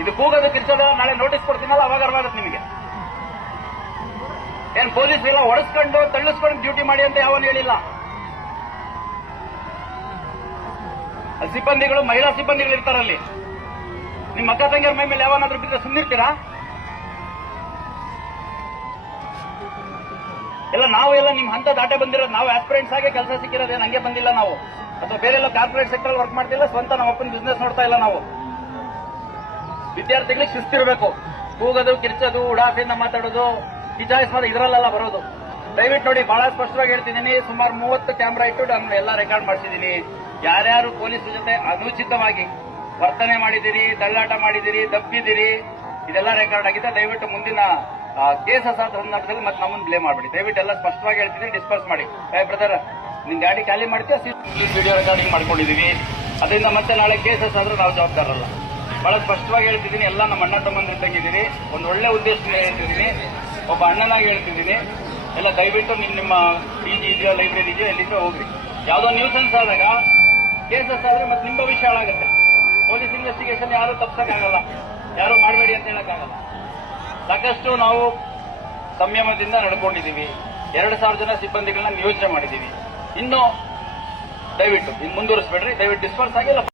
ಇದು ಕೂಗೋದು ಕಿರ್ಚೋದು ನಾಳೆ ನೋಟಿಸ್ ಕೊಡ್ತೀನಲ್ಲ ಅವಾಗ ಅರ್ವಾಗುತ್ತೆ ನಿಮಗೆ. ಏನ್ ಪೊಲೀಸ್ ಎಲ್ಲ ಹೊಡೆಸ್ಕೊಂಡು ತಳ್ಳಿಸ್ಕೊಂಡು ಡ್ಯೂಟಿ ಮಾಡಿ ಅಂತ ಯಾವನು ಹೇಳಿಲ್ಲ. ಸಿಬ್ಬಂದಿಗಳು ಮಹಿಳಾ ಸಿಬ್ಬಂದಿಗಳು ಇರ್ತಾರಲ್ಲಿ. ನಿಮ್ಮ ಅಕ್ಕ ತಂಗಿಯರ ಮೈ ಮೇಲೆ ಯಾವನಾದ್ರೂ ಬಿದ್ದರೆ ಸುಮ್ಮನಿರ್ತೀರಾ? ಎಲ್ಲ ನಾವು ಎಲ್ಲ ನಿಮ್ ಹಂತ ದಾಟೆ ಬಂದಿರೋದು. ನಾವು ಆಸ್ಪಿರೆಂಟ್ಸ್ ಆಗಿ ಕೆಲಸ ಸಿಕ್ಕಿರೋದೇನು ಹಂಗೆ ಬಂದಿಲ್ಲ ನಾವು, ಅಥವಾ ಬೇರೆ ಎಲ್ಲ ಕಾರ್ಪೊರೇಟ್ ಸೆಕ್ಟರ್ ವರ್ಕ್ ಮಾಡ್ತಿಲ್ಲ, ಸ್ವಂತ ನಮ್ಮ ಅಪ್ಪನ ಬಿಸ್ನೆಸ್ ನೋಡ್ತಾ ಇಲ್ಲ ನಾವು. ವಿದ್ಯಾರ್ಥಿಗಳಿಗೆ ಶಿಸ್ತಿರ್ಬೇಕು. ಕೂಗೋದು ಕಿರ್ಚೋದು ಉಡಾಫೆಯಿಂದ ಮಾತಾಡೋದು ಕಿಚಾಯಿಸೋದು ಇದರಲ್ಲೆಲ್ಲ ಬರೋದು. ದಯವಿಟ್ಟು ನೋಡಿ, ಬಹಳ ಸ್ಪಷ್ಟವಾಗಿ ಹೇಳ್ತಿದ್ದೀನಿ. ಸುಮಾರು 30 ಕ್ಯಾಮೆರಾ ಇಟ್ಟು ನಾನು ಎಲ್ಲ ರೆಕಾರ್ಡ್ ಮಾಡಿಸಿದ್ದೀನಿ. ಯಾರ್ಯಾರು ಪೊಲೀಸ್ ಜೊತೆ ಅನುಚಿತವಾಗಿ ವರ್ತನೆ ಮಾಡಿದಿರಿ, ತಳ್ಳಾಟ ಮಾಡಿದಿರಿ, ದಬ್ಬಿದಿರಿ, ಇದೆಲ್ಲ ರೆಕಾರ್ಡ್ ಆಗಿದೆ. ದಯವಿಟ್ಟು ಮುಂದಿನ ಕೇಸಸ್ ಸಂದರ್ಭದಲ್ಲಿ ಮತ್ತೆ ನಮ್ಮನ್ನು ಬ್ಲೇಮ್ ಮಾಡಬೇಡಿ. ದಯವಿಟ್ಟು ಎಲ್ಲ ಸ್ಪಷ್ಟವಾಗಿ ಹೇಳ್ತಿದ್ದೀನಿ, ಡಿಸ್ಪರ್ಸ್ ಮಾಡಿ. ಬ್ರದರ್, ನಿಮ್ ಗಾಡಿ ಖಾಲಿ ಮಾಡ್ತೀವಿ, ವಿಡಿಯೋ ರೆಕಾರ್ಡಿಂಗ್ ಮಾಡ್ಕೊಂಡಿದೀವಿ. ಅದರಿಂದ ಮತ್ತೆ ನಾಳೆ ಕೇಸಸ್ ಆದ್ರೂ ನಾವು ಜವಾಬ್ದಾರಲ್ಲ. ಬಹಳ ಸ್ಪಷ್ಟವಾಗಿ ಹೇಳ್ತಿದ್ದೀನಿ. ಎಲ್ಲ ನಮ್ಮ ಅಣ್ಣ ತಮ್ಮಂದ್ರೆ ತಂಗಿದ್ದೀನಿ. ಒಂದು ಒಳ್ಳೆ ಉದ್ದೇಶದಿಂದ ಹೇಳ್ತಿದ್ದೀನಿ, ಒಬ್ಬ ಅಣ್ಣನಾಗಿ ಹೇಳ್ತಿದ್ದೀನಿ. ಎಲ್ಲ ದಯವಿಟ್ಟು ನಿಮ್ಮ ಡಿಜಿ ಇದೆಯೋ, ಲೈಬ್ರರಿ ಇದೆಯೋ, ಎಲ್ಲಿಂದ ಹೋಗ್ರಿ. ಯಾವುದೋ ನ್ಯೂಸೆನ್ಸ್ ಆದಾಗ ಕೇಸಸ್ ಆದ್ರೆ ಮತ್ತೆ ನಿಮ್ಮ ಭವಿಷ್ಯ ಹಾಳಾಗುತ್ತೆ. ಪೊಲೀಸ್ ಇನ್ವೆಸ್ಟಿಗೇಷನ್ ಯಾರು ತಪ್ಪಿಸಕ್ಕಾಗಲ್ಲ, ಯಾರು ಮಾಡಬೇಡಿ ಅಂತ ಹೇಳಕ್ಕಾಗಲ್ಲ. ಸಾಕಷ್ಟು ನಾವು ಸಂಯಮದಿಂದ ನಡ್ಕೊಂಡಿದ್ದೀವಿ. 2,000 ಜನ ಸಿಬ್ಬಂದಿಗಳನ್ನ ನಿಯೋಜನೆ ಮಾಡಿದ್ದೀವಿ. ಇನ್ನು ದಯವಿಟ್ಟು ಮುಂದುವರಿಸಬೇಡ್ರಿ. ದಯವಿಟ್ಟು ಡಿಸ್ಪರ್ಸ್ ಆಗಿಲ್ಲ.